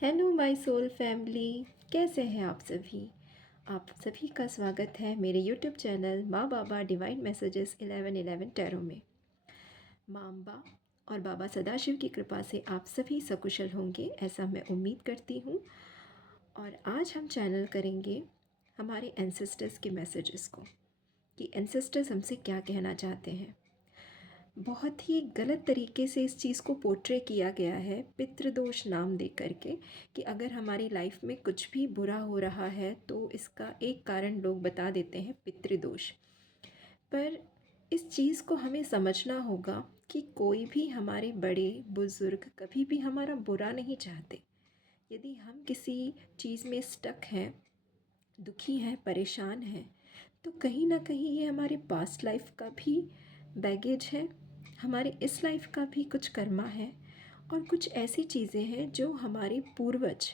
Hello my soul family, कैसे हैं आप सभी। आप सभी का स्वागत है मेरे यूट्यूब चैनल माँ बाबा डिवाइन मैसेजेस 1111 टैरो में। माँ अम्बा और बाबा सदाशिव की कृपा से आप सभी सकुशल होंगे, ऐसा मैं उम्मीद करती हूँ। और आज हम चैनल करेंगे हमारे एंसेस्टर्स के मैसेजेस को, कि एंसेस्टर्स हमसे क्या कहना चाहते हैं। बहुत ही गलत तरीके से इस चीज़ को पोर्ट्रे किया गया है पितृदोष नाम दे करके, कि अगर हमारी लाइफ में कुछ भी बुरा हो रहा है तो इसका एक कारण लोग बता देते हैं पितृदोष। पर इस चीज़ को हमें समझना होगा कि कोई भी हमारे बड़े बुज़ुर्ग कभी भी हमारा बुरा नहीं चाहते। यदि हम किसी चीज़ में स्टक हैं, दुखी हैं, परेशान हैं, तो कहीं ना कहीं ये हमारे पास्ट लाइफ का भी बैगेज है, हमारे इस लाइफ का भी कुछ कर्मा है, और कुछ ऐसी चीज़ें हैं जो हमारे पूर्वज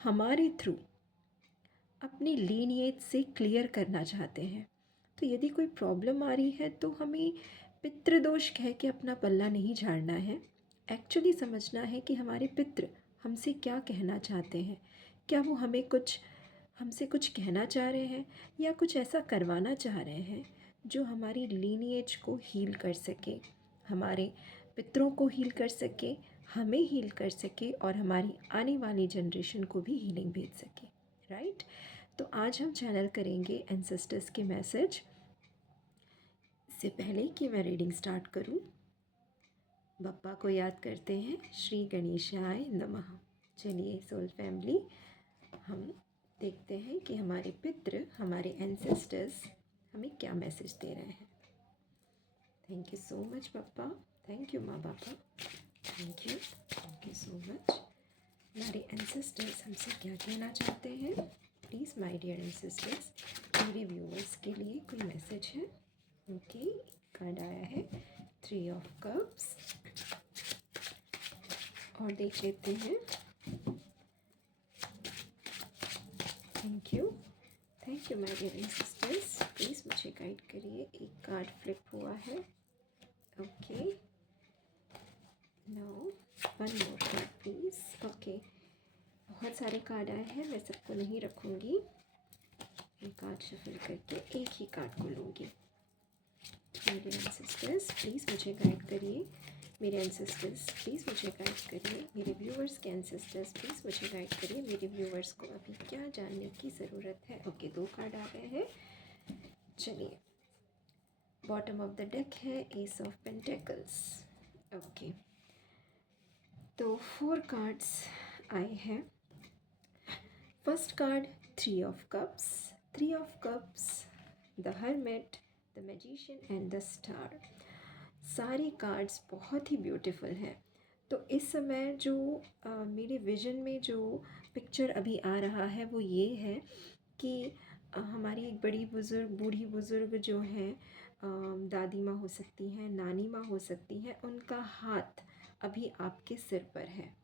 हमारे थ्रू अपनी लीनिएज से क्लियर करना चाहते हैं। तो यदि कोई प्रॉब्लम आ रही है तो हमें पितृदोष कह के अपना पल्ला नहीं झाड़ना है। एक्चुअली समझना है कि हमारे पितृ हमसे क्या कहना चाहते हैं। क्या वो हमसे कुछ कहना चाह रहे हैं, या कुछ ऐसा करवाना चाह रहे हैं जो हमारी लीनिएज को हील कर सके, हमारे पितरों को हील कर सके, हमें हील कर सके, और हमारी आने वाली जनरेशन को भी हीलिंग भेज सके। राइट। तो आज हम चैनल करेंगे एंसेस्टर्स के मैसेज। इससे पहले कि मैं रीडिंग स्टार्ट करूं, बप्पा को याद करते हैं। श्री गणेशाय नमः। चलिए सोल फैमिली, हम देखते हैं कि हमारे पितृ, हमारे एंसेस्टर्स हमें क्या मैसेज दे रहे हैं। Thank you so much papa, thank you माँ बापा, थैंक यू सो मच। हमारे एंसेस्टर्स हमसे क्या कहना चाहते हैं। प्लीज़ माय डियर एंसेस्टर्स, मेरे व्यूअर्स के लिए कोई मैसेज है। ओके, कार्ड आया है 3 ऑफ कप्स, और देख लेते हैं। Thank you my dear ancestors, please मुझे गाइड करिए। एक कार्ड फ्लिप हुआ है। Okay, now one more card please. Okay, बहुत सारे कार्ड आए हैं, मैं सबको नहीं रखूँगी। एक कार्ड शफल करके एक ही कार्ड को लूँगी। मेरे एंसेस्टर्स प्लीज़ मुझे गाइड करिए। मेरे एंसेस्टर्स प्लीज़ मुझे गाइड करिए। मेरे व्यूअर्स के एंसेस्टर्स प्लीज़ मुझे गाइड करिए। मेरे व्यूअर्स को अभी क्या जानने की ज़रूरत है। ओके, 2 कार्ड आ गए हैं। चलिए, बॉटम ऑफ द डेक है एस ऑफ पेंटेकल्स। ओके, तो 4 कार्ड्स आए हैं। First card 3 of cups, 3 of cups, the hermit, the magician and the star. सारे कार्ड्स बहुत ही ब्यूटीफुल हैं। तो इस समय जो मेरे विज़न में जो पिक्चर अभी आ रहा है वो ये है कि हमारी एक बूढ़ी बुज़ुर्ग जो हैं, दादी माँ हो सकती हैं, नानी माँ हो सकती हैं, उनका हाथ अभी आपके सिर पर है।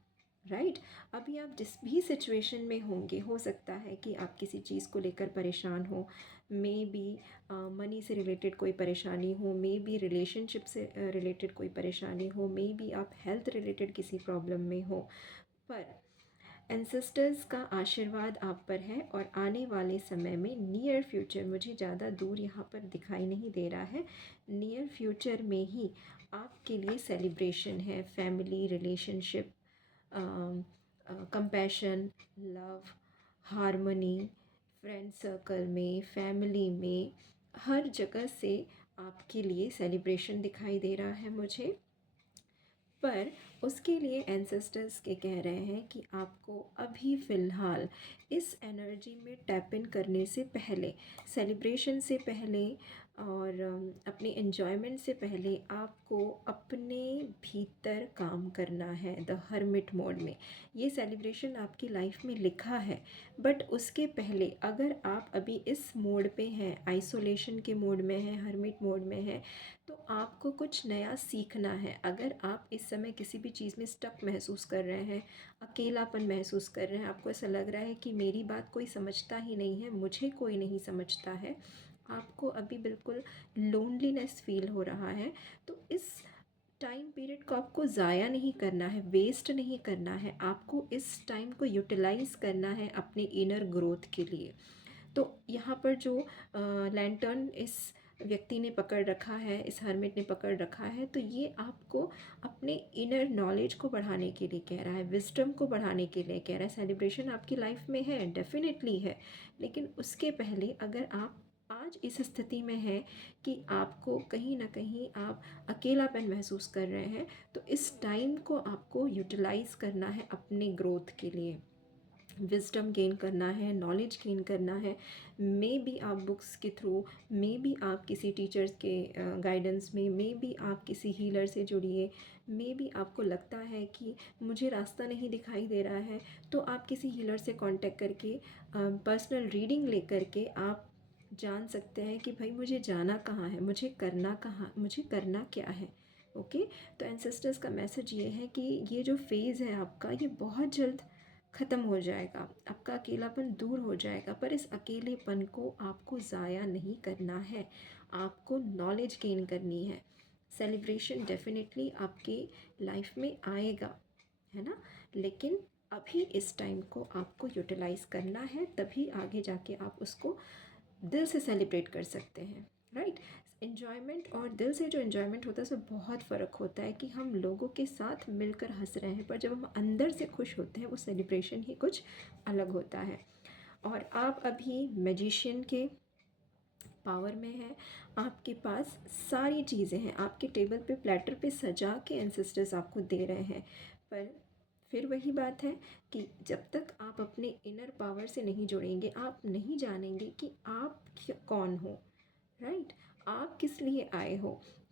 राइट। अभी आप जिस भी सिचुएशन में होंगे, हो सकता है कि आप किसी चीज़ को लेकर परेशान हो, मे बी मनी से रिलेटेड कोई परेशानी हो, मे बी रिलेशनशिप से रिलेटेड कोई परेशानी हो, मे बी आप हेल्थ रिलेटेड किसी प्रॉब्लम में हो, पर एंसेस्टर्स का आशीर्वाद आप पर है। और आने वाले समय में, नियर फ्यूचर, मुझे ज़्यादा दूर यहाँ पर दिखाई नहीं दे रहा है, नियर फ्यूचर में ही आपके लिए सेलिब्रेशन है। Family, relationship, compassion, love, harmony, friend circle में, फैमिली में, हर जगह से आपके लिए सेलिब्रेशन दिखाई दे रहा है मुझे। पर उसके लिए एंसेस्टर्स के कह रहे हैं कि आपको अभी फ़िलहाल इस एनर्जी में टैप इन करने से पहले, सेलिब्रेशन से पहले, और अपने एन्जॉयमेंट से पहले आपको अपने भीतर काम करना है। द हर्मिट मोड में ये सेलिब्रेशन आपकी लाइफ में लिखा है, बट उसके पहले अगर आप अभी इस मोड पे हैं, आइसोलेशन के मोड में हैं, हर्मिट मोड में हैं, तो आपको कुछ नया सीखना है। अगर आप इस समय किसी भी चीज़ में स्टक महसूस कर रहे हैं, अकेलापन महसूस कर रहे हैं, आपको ऐसा लग रहा है कि मेरी बात कोई समझता ही नहीं है, मुझे कोई नहीं समझता है, आपको अभी बिल्कुल लोनलीनेस फील हो रहा है, तो इस टाइम पीरियड को आपको ज़ाया नहीं करना है, वेस्ट नहीं करना है, आपको इस टाइम को यूटिलाइज़ करना है अपने इनर ग्रोथ के लिए। तो यहाँ पर जो लैंटर्न इस व्यक्ति ने पकड़ रखा है, इस हर्मिट ने पकड़ रखा है, तो ये आपको अपने इनर नॉलेज को बढ़ाने के लिए कह रहा है, विजडम को बढ़ाने के लिए कह रहा है। सेलिब्रेशन आपकी लाइफ में है, डेफिनेटली है, लेकिन उसके पहले अगर आप आज इस स्थिति में हैं कि आपको कहीं ना कहीं आप अकेलापन महसूस कर रहे हैं, तो इस टाइम को आपको यूटिलाइज़ करना है अपने ग्रोथ के लिए। विजडम गेन करना है, नॉलेज गेन करना है। मे बी आप बुक्स के थ्रू, मे बी आप किसी टीचर्स के गाइडेंस में, मे बी आप किसी हीलर से जुड़िए, मे बी आपको लगता है कि मुझे रास्ता नहीं दिखाई दे रहा है, तो आप किसी हीलर से कांटेक्ट करके पर्सनल रीडिंग ले करके आप जान सकते हैं कि भाई मुझे जाना कहाँ है, मुझे करना कहाँ, मुझे करना क्या है। ओके, तो एंसेस्टर्स का मैसेज ये है कि ये जो फेज़ है आपका, ये बहुत जल्द ख़त्म हो जाएगा, आपका अकेलापन दूर हो जाएगा, पर इस अकेलेपन को आपको ज़ाया नहीं करना है, आपको नॉलेज गेन करनी है। सेलिब्रेशन डेफिनेटली आपके लाइफ में आएगा, है ना, लेकिन अभी इस टाइम को आपको यूटिलाइज़ करना है, तभी आगे जाके आप उसको दिल से सेलिब्रेट कर सकते हैं, राइट। इन्जॉयमेंट और दिल से जो इन्जॉयमेंट होता है उसमें बहुत फ़र्क होता है कि हम लोगों के साथ मिलकर हंस रहे हैं, पर जब हम अंदर से खुश होते हैं वो सेलिब्रेशन ही कुछ अलग होता है। और आप अभी मैजिशियन के पावर में है, आपके पास सारी चीज़ें हैं, आपके टेबल पे प्लेटर पे सजा के एंसेस्टर्स आपको दे रहे हैं। पर फिर वही बात है कि जब तक आप अपने इनर पावर से नहीं जुड़ेंगे, आप नहीं जानेंगे कि आप कौन हो, राइट। आप किस लिए आए हो,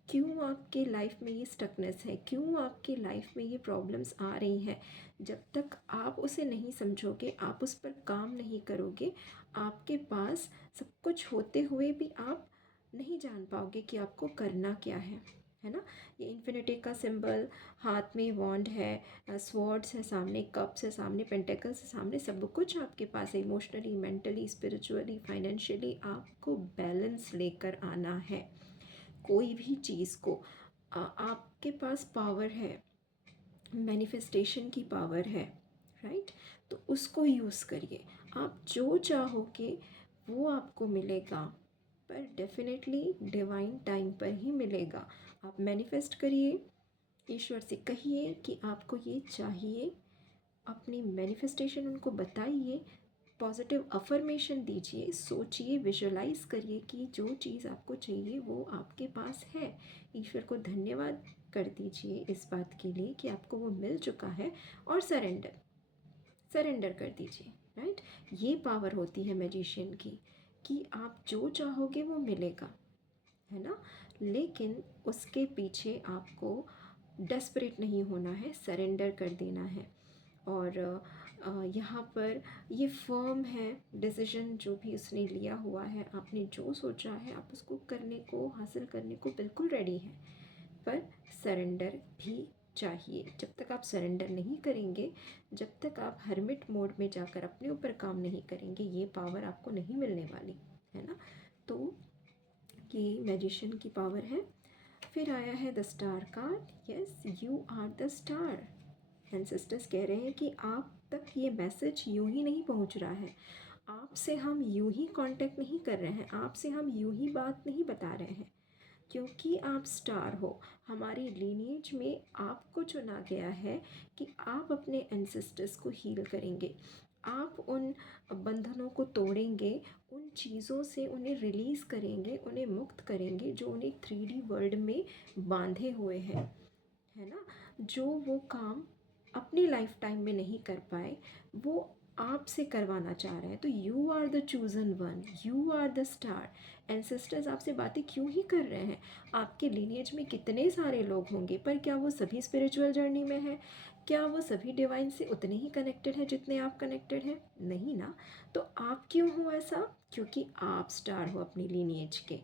क्यों आपके लाइफ में ये स्टकनेस है, क्यों आपके लाइफ में ये प्रॉब्लम्स आ रही हैं। जब तक आप उसे नहीं समझोगे, आप उस पर काम नहीं करोगे, आपके पास सब कुछ होते हुए भी आप नहीं जान पाओगे कि आपको करना क्या है ना। ये इन्फिनिटी का सिंबल, हाथ में वॉन्ड है, स्वॉर्ड्स है सामने, कप्स है सामने, पेंटिकल्स है सामने, सब कुछ आपके पास है। इमोशनली, मेंटली, स्पिरिचुअली, फाइनेंशियली आपको बैलेंस लेकर आना है। कोई भी चीज़ को आपके पास पावर है, मैनिफेस्टेशन की पावर है, राइट। तो उसको यूज़ करिए, आप जो चाहोगे वो आपको मिलेगा, पर डेफिनेटली डिवाइन टाइम पर ही मिलेगा। आप मैनिफेस्ट करिए, ईश्वर से कहिए कि आपको ये चाहिए, अपनी मैनिफेस्टेशन उनको बताइए, पॉजिटिव अफर्मेशन दीजिए, सोचिए, विजुअलाइज करिए कि जो चीज़ आपको चाहिए वो आपके पास है। ईश्वर को धन्यवाद कर दीजिए इस बात के लिए कि आपको वो मिल चुका है, और सरेंडर कर दीजिए, राइट। ये पावर होती है मैजिशियन की कि आप जो चाहोगे वो मिलेगा, है ना। लेकिन उसके पीछे आपको डेस्परेट नहीं होना है, सरेंडर कर देना है। और यहाँ पर ये फर्म है डिसीजन जो भी उसने लिया हुआ है, आपने जो सोचा है आप उसको करने को, हासिल करने को बिल्कुल रेडी हैं, पर सरेंडर भी चाहिए। जब तक आप सरेंडर नहीं करेंगे, जब तक आप हर्मिट मोड में जाकर अपने ऊपर काम नहीं करेंगे, ये पावर आपको नहीं मिलने वाली, है ना। तो ये मैजिशियन की पावर है। फिर आया है the star card. Yes, you are the star. Ancestors कह रहे हैं कि आप तक ये मैसेज यूं ही नहीं पहुंच रहा है, आपसे हम यूं ही कांटेक्ट नहीं कर रहे हैं, आपसे हम यूं ही बात नहीं बता रहे हैं, क्योंकि आप स्टार हो। हमारी लीनिएज में आपको चुना गया है कि आप अपने एंसेस्टर्स को हील करेंगे, आप उन बंधनों को तोड़ेंगे, उन चीज़ों से उन्हें रिलीज़ करेंगे, उन्हें मुक्त करेंगे जो उन्हें 3D वर्ल्ड में बांधे हुए हैं, है ना। जो वो काम अपनी लाइफ टाइम में नहीं कर पाए, वो आपसे करवाना चाह रहे हैं। तो you are the chosen one, you are the star. Ancestors आपसे बातें क्यों ही कर रहे हैं। आपके लीनिएज में कितने सारे लोग होंगे, पर क्या वो सभी स्पिरिचुअल जर्नी में हैं, क्या वो सभी डिवाइन से उतने ही कनेक्टेड हैं जितने आप कनेक्टेड हैं? नहीं ना। तो आप क्यों हो ऐसा? क्योंकि आप स्टार हो अपनी लीनिएज के।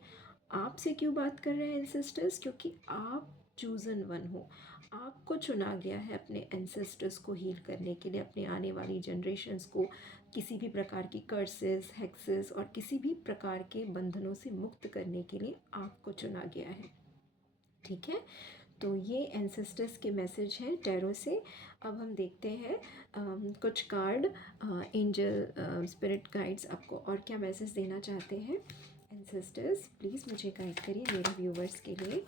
आपसे क्यों बात कर रहे हैं एंसेस्टर्स? क्योंकि आप चूज़न वन हो, आपको चुना गया है अपने एंसेस्टर्स को हील करने के लिए, अपने आने वाली जनरेशन्स को किसी भी प्रकार की कर्सेस, हेक्सेस और किसी भी प्रकार के बंधनों से मुक्त करने के लिए आपको चुना गया है, ठीक है। तो ये एंसेस्टर्स के मैसेज हैं टैरो से। अब हम देखते हैं कुछ कार्ड एंजल स्पिरिट गाइड्स आपको और क्या मैसेज देना चाहते हैं। एंसेस्टर्स प्लीज़ मुझे गाइड करिए, मेरे व्यूवर्स के लिए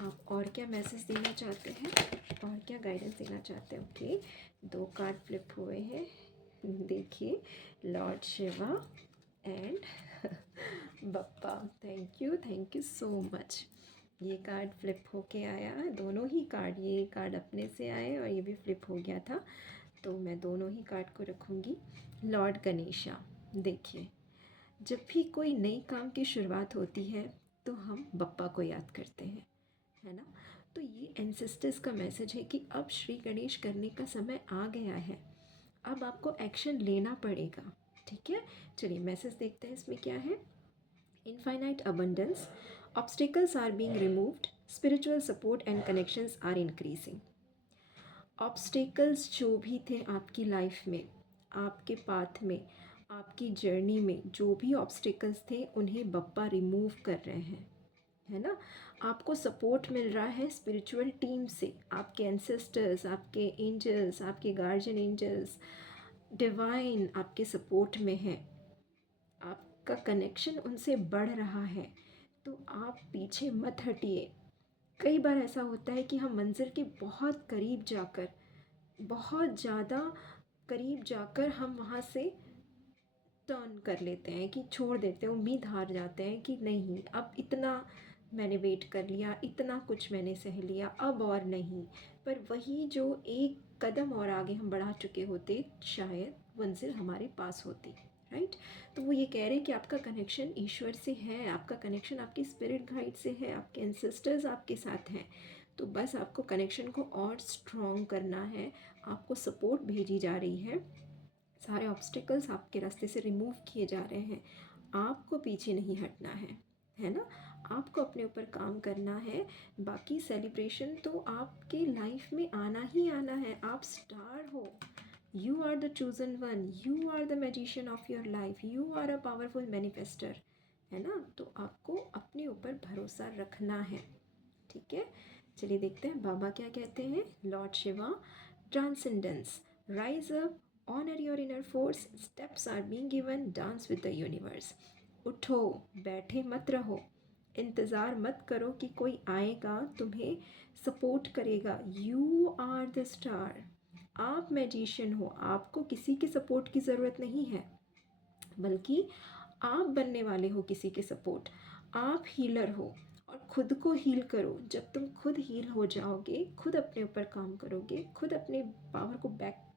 आप और क्या मैसेज देना चाहते हैं और क्या गाइडेंस देना चाहते हैं। ओके, 2 कार्ड फ्लिप हुए हैं, देखिए Lord Shiva and Bappa. Thank you so much. ये कार्ड फ्लिप होके आया है, दोनों ही कार्ड, ये कार्ड अपने से आए और ये भी फ्लिप हो गया था, तो मैं दोनों ही कार्ड को रखूँगी। लॉर्ड गणेशा, देखिए जब भी कोई नई काम की शुरुआत होती है तो हम बप्पा को याद करते हैं, है ना। तो ये एंसेस्टर्स का मैसेज है कि अब श्री गणेश करने का समय आ गया है, अब आपको एक्शन लेना पड़ेगा, ठीक है। चलिए मैसेज देखते हैं इसमें क्या है। Infinite abundance, obstacles are being removed, spiritual support and connections are increasing. Obstacles जो भी थे आपकी लाइफ में, आपके पाथ में, आपकी जर्नी में जो भी ऑब्स्टेकल्स थे उन्हें बप्पा रिमूव कर रहे हैं, है ना। आपको सपोर्ट मिल रहा है स्पिरिचुअल टीम से, आपके एंसेस्टर्स, आपके एंजल्स, आपके गार्जियन एंजल्स, डिवाइन आपके सपोर्ट में है, आपका कनेक्शन उनसे बढ़ रहा है, तो आप पीछे मत हटिए। कई बार ऐसा होता है कि हम मंजिल के बहुत करीब जाकर, बहुत ज़्यादा करीब जाकर हम वहाँ से टर्न कर लेते हैं कि छोड़ देते हैं, उम्मीद हार जाते हैं कि नहीं अब इतना मैंने वेट कर लिया, इतना कुछ मैंने सह लिया, अब और नहीं। पर वही जो एक कदम और आगे हम बढ़ा चुके होते, शायद मंजिल हमारे पास होती, राइट। तो वो ये कह रहे हैं कि आपका कनेक्शन ईश्वर से है, आपका कनेक्शन आपकी स्पिरिट गाइड से है, आपके एंसेस्टर्स आपके साथ हैं। तो बस आपको कनेक्शन को और स्ट्रॉन्ग करना है, आपको सपोर्ट भेजी जा रही है, सारे ऑब्स्टिकल्स आपके रास्ते से रिमूव किए जा रहे हैं, आपको पीछे नहीं हटना है ना। आपको अपने ऊपर काम करना है, बाकी सेलिब्रेशन तो आपके लाइफ में आना ही आना है। आप स्टार हो, you are the chosen one, you are the magician of your life, you are a powerful manifester, है ना। तो आपको अपने ऊपर भरोसा रखना है, ठीक है। चलिए देखते हैं बाबा क्या कहते हैं। Lord Shiva, transcendence, rise up, honour your inner force, steps are being given, dance with the universe. उठो, बैठे मत रहो, इंतज़ार मत करो कि कोई आएगा तुम्हें सपोर्ट करेगा। यू आर द स्टार, आप मैजिशियन हो, आपको किसी के सपोर्ट की ज़रूरत नहीं है, बल्कि आप बनने वाले हो किसी के सपोर्ट। आप हीलर हो और खुद को हील करो। जब तुम खुद हील हो जाओगे, खुद अपने ऊपर काम करोगे, खुद अपने पावर को बैक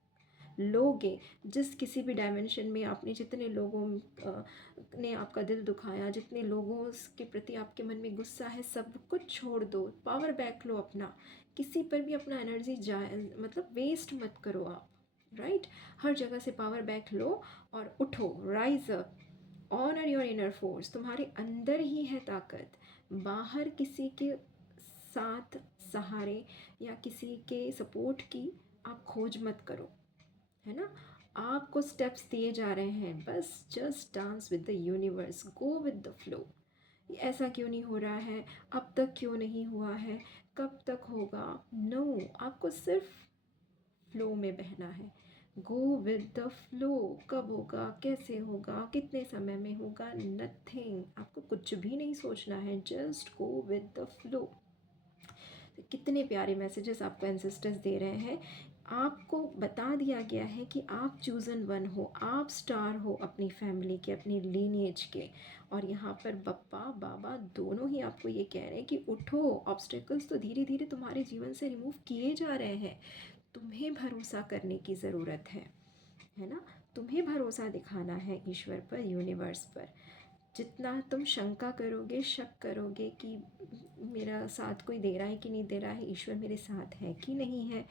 लोगे, जिस किसी भी डायमेंशन में आपने जितने लोगों ने आपका दिल दुखाया, जितने लोगों के प्रति आपके मन में गुस्सा है, सब कुछ छोड़ दो, पावर बैक लो अपना। किसी पर भी अपना एनर्जी मतलब वेस्ट मत करो आप, राइट। हर जगह से पावर बैक लो और उठो, rise up, honour your inner force. तुम्हारे अंदर ही है ताकत, बाहर किसी के साथ सहारे या किसी के सपोर्ट की आप खोज मत करो, है ना। आपको स्टेप्स दिए जा रहे हैं, बस just dance with the universe, go with the flow. ऐसा क्यों नहीं हो रहा है, अब तक क्यों नहीं हुआ है, कब तक होगा, नो, आपको सिर्फ फ्लो में बहना है। गो विद द फ्लो, कब होगा, कैसे होगा, कितने समय में होगा, नथिंग, आपको कुछ भी नहीं सोचना है, just go with the flow. कितने प्यारे मैसेजेस आपको एंसेस्टर्स दे रहे हैं। आपको बता दिया गया है कि आप चूज़न वन हो, आप स्टार हो अपनी फैमिली के, अपनी लीनिएज के। और यहाँ पर बप्पा बाबा दोनों ही आपको ये कह रहे हैं कि उठो, ऑब्स्टेकल्स तो धीरे धीरे तुम्हारे जीवन से रिमूव किए जा रहे हैं, तुम्हें भरोसा करने की ज़रूरत है ना। तुम्हें भरोसा दिखाना है ईश्वर पर, यूनिवर्स पर। जितना तुम शंका करोगे, शक करोगे कि मेरा साथ कोई दे रहा है कि नहीं दे रहा है, ईश्वर मेरे साथ है कि नहीं है,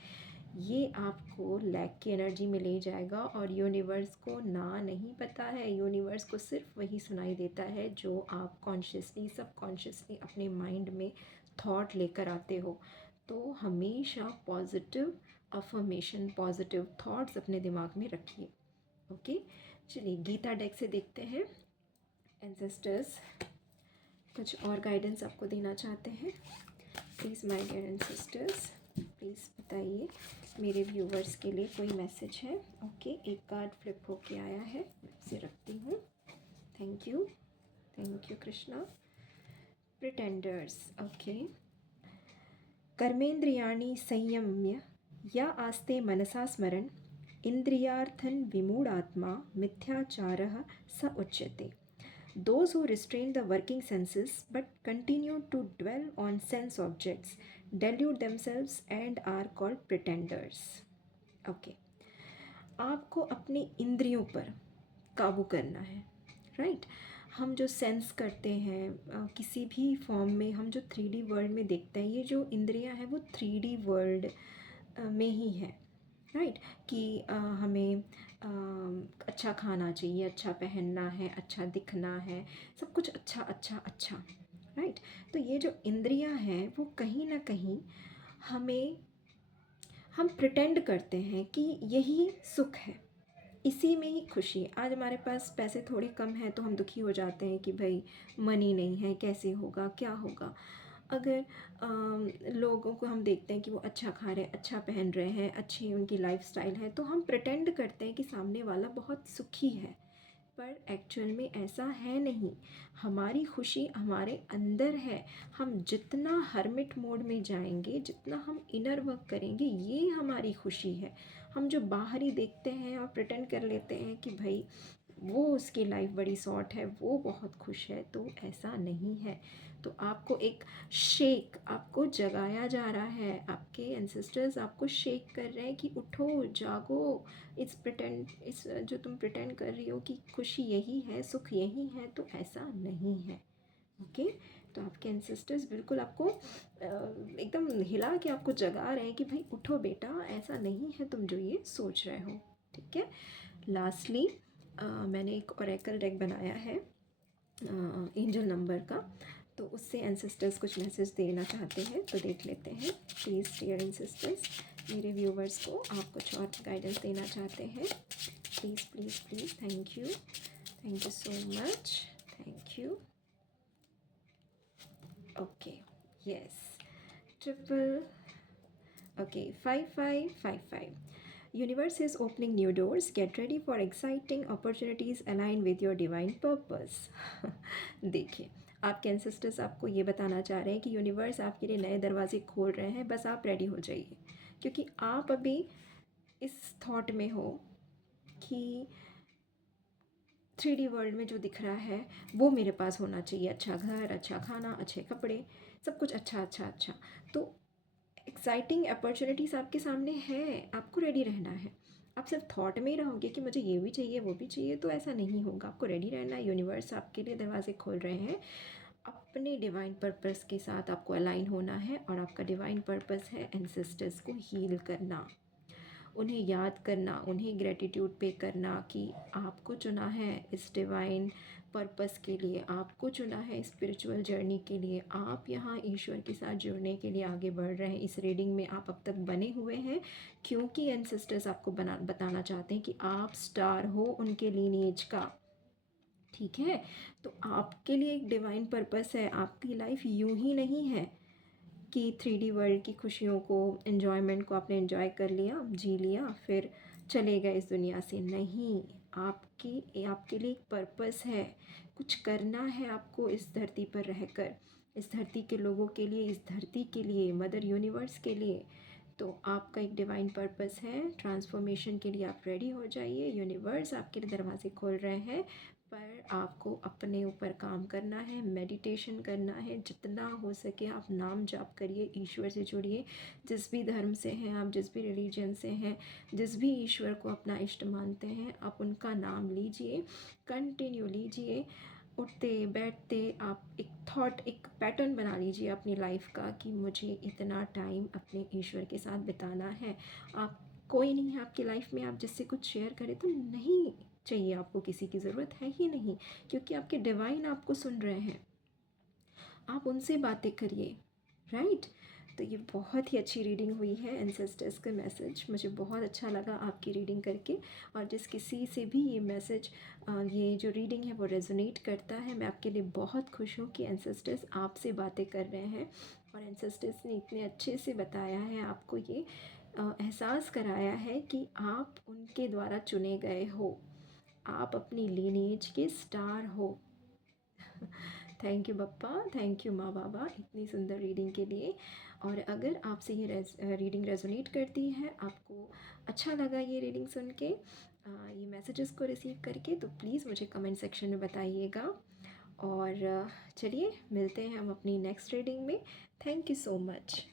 ये आपको लैक की एनर्जी में ले जाएगा। और यूनिवर्स को ना नहीं पता है, यूनिवर्स को सिर्फ वही सुनाई देता है जो आप कॉन्शियसली, सबकॉन्शियसली अपने माइंड में थॉट लेकर आते हो। तो हमेशा पॉजिटिव अफर्मेशन, पॉजिटिव थॉट्स अपने दिमाग में रखिए, ओके। चलिए गीता डेक से देखते हैं एंसेस्टर्स कुछ और गाइडेंस आपको देना चाहते हैं। Please my dear ancestors, please बताइए मेरे व्यूवर्स के लिए कोई मैसेज है। ओके, एक कार्ड फ्लिप होके आया है, मैं इसे रखती हूँ। Thank you Krishna. Pretenders, okay. कर्मेंद्रियाणि संयम्य या आस्ते मनसा स्मरन् इंद्रियार्थन विमूढ़ात्मा मिथ्याचारः स उच्यते। Those who restrain the working senses but continue to dwell on sense objects delude themselves and are called pretenders. Okay. आपको अपनी इंद्रियों पर काबू करना है, राइट। हम जो सेंस करते हैं किसी भी फॉर्म में, हम जो 3D वर्ल्ड में देखते हैं, ये जो इंद्रियां हैं वो 3D वर्ल्ड में ही है, राइट। कि हमें अच्छा खाना चाहिए, अच्छा पहनना है, अच्छा दिखना है, सब कुछ अच्छा अच्छा अच्छा, राइट। तो ये जो इंद्रियां हैं वो कहीं ना कहीं हमें, हम प्रिटेंड करते हैं कि यही सुख है, इसी में ही खुशी है। आज हमारे पास पैसे थोड़े कम हैं तो हम दुखी हो जाते हैं कि भाई मनी नहीं है, कैसे होगा, क्या होगा। अगर लोगों को हम देखते हैं कि वो अच्छा खा रहे हैं, अच्छा पहन रहे हैं, अच्छी उनकी लाइफस्टाइल है, तो हम प्रिटेंड करते हैं कि सामने वाला बहुत सुखी है, पर एक्चुअल में ऐसा है नहीं। हमारी खुशी हमारे अंदर है। हम जितना हर्मिट मोड में जाएंगे, जितना हम इनर वर्क करेंगे, ये हमारी खुशी है। हम जो बाहरी देखते हैं और प्रिटेंड कर लेते हैं कि भाई वो उसकी लाइफ बड़ी शॉर्ट है, वो बहुत खुश है, तो ऐसा नहीं है। तो आपको एक शेक, आपको जगाया जा रहा है, आपके एंसेस्टर्स आपको शेक कर रहे हैं कि उठो, जागो। इस जो तुम प्रिटेंड कर रही हो कि खुशी यही है, सुख यही है, तो ऐसा नहीं है। ओके। तो आपके एंसेस्टर्स बिल्कुल आपको एकदम हिला के आपको जगा रहे हैं कि भाई उठो बेटा, ऐसा नहीं है तुम जो ये सोच रहे हो। ठीक है। लास्टली मैंने एक ओरेकल डेक बनाया है एंजल नंबर का, तो उससे एंसेस्टर्स कुछ मैसेज देना चाहते हैं, तो देख लेते हैं। प्लीज़ डियर एंसेस्टर्स, मेरे व्यूवर्स को आप कुछ और गाइडेंस देना चाहते हैं, please please please. Thank you so much, thank you. Okay, yes, triple, okay, 5555। Universe is opening new doors. Get ready for exciting opportunities aligned with your divine purpose. देखिए, आपके एंसेस्टर्स आपको ये बताना चाह रहे हैं कि यूनिवर्स आपके लिए नए दरवाजे खोल रहे हैं, बस आप रेडी हो जाइए। क्योंकि आप अभी इस थॉट में हो कि 3D वर्ल्ड में जो दिख रहा है वो मेरे पास होना चाहिए, अच्छा घर, अच्छा खाना, अच्छे कपड़े, सब कुछ अच्छा अच्छा अच्छा। तो एक्साइटिंग अपॉर्चुनिटीज़ आपके सामने है, आपको रेडी रहना है। आप सिर्फ थॉट में ही रहोगे कि मुझे ये भी चाहिए, वो भी चाहिए, तो ऐसा नहीं होगा। आपको रेडी रहना है। यूनिवर्स आपके लिए दरवाजे खोल रहे हैं। अपने डिवाइन पर्पस के साथ आपको अलाइन होना है, और आपका डिवाइन पर्पस है एंसेस्टर्स को हील करना, उन्हें याद करना, उन्हें ग्रेटिट्यूड पे करना कि आपको चुना है इस डिवाइन पर्पस के लिए, आपको चुना है स्पिरिचुअल जर्नी के लिए, आप यहाँ ईश्वर के साथ जुड़ने के लिए आगे बढ़ रहे हैं। इस रीडिंग में आप अब तक बने हुए हैं क्योंकि एंसेस्टर्स आपको बताना चाहते हैं कि आप स्टार हो उनके लीनिएज का। ठीक है। तो आपके लिए एक डिवाइन पर्पस है। आपकी लाइफ यूं ही नहीं है कि 3D वर्ल्ड की खुशियों को, एन्जॉयमेंट को आपने एंजॉय कर लिया, जी लिया, फिर चले गए इस दुनिया से। नहीं, आपके लिए एक पर्पस है, कुछ करना है आपको इस धरती पर रहकर, इस धरती के लोगों के लिए, इस धरती के लिए, मदर यूनिवर्स के लिए। तो आपका एक डिवाइन पर्पस है। ट्रांसफॉर्मेशन के लिए आप रेडी हो जाइए। यूनिवर्स आपके लिए दरवाजे खोल रहे हैं, पर आपको अपने ऊपर काम करना है, मेडिटेशन करना है। जितना हो सके आप नाम जाप करिए, ईश्वर से जुड़िए। जिस भी धर्म से हैं आप, जिस भी रिलीजन से हैं, जिस भी ईश्वर को अपना इष्ट मानते हैं, आप उनका नाम लीजिए, कंटिन्यू लीजिए। उठते बैठते आप एक थॉट, एक पैटर्न बना लीजिए अपनी लाइफ का कि मुझे इतना टाइम अपने ईश्वर के साथ बिताना है। आप, कोई नहीं है आपकी लाइफ में आप जिससे कुछ शेयर करें, तो नहीं चाहिए, आपको किसी की ज़रूरत है ही नहीं, क्योंकि आपके डिवाइन आपको सुन रहे हैं। आप उनसे बातें करिए, राइट। तो ये बहुत ही अच्छी रीडिंग हुई है एंसेस्टर्स का मैसेज, मुझे बहुत अच्छा लगा आपकी रीडिंग करके। और जिस किसी से भी ये मैसेज, ये जो रीडिंग है वो रेजोनेट करता है, मैं आपके लिए बहुत खुश हूँ कि एंसेस्टर्स आपसे बातें कर रहे हैं। और एंसेस्टर्स ने इतने अच्छे से बताया है, आपको ये एहसास कराया है कि आप उनके द्वारा चुने गए हो, आप अपनी लीनेज के स्टार हो। Thank you papa, thank you माँ बाबा इतनी सुंदर रीडिंग के लिए। और अगर आपसे ये रीडिंग रेजोनेट करती है, आपको अच्छा लगा ये रीडिंग सुन के, ये मैसेजेस को रिसीव करके, तो प्लीज़ मुझे कमेंट सेक्शन में बताइएगा। और चलिए मिलते हैं हम अपनी नेक्स्ट रीडिंग में। Thank you so much.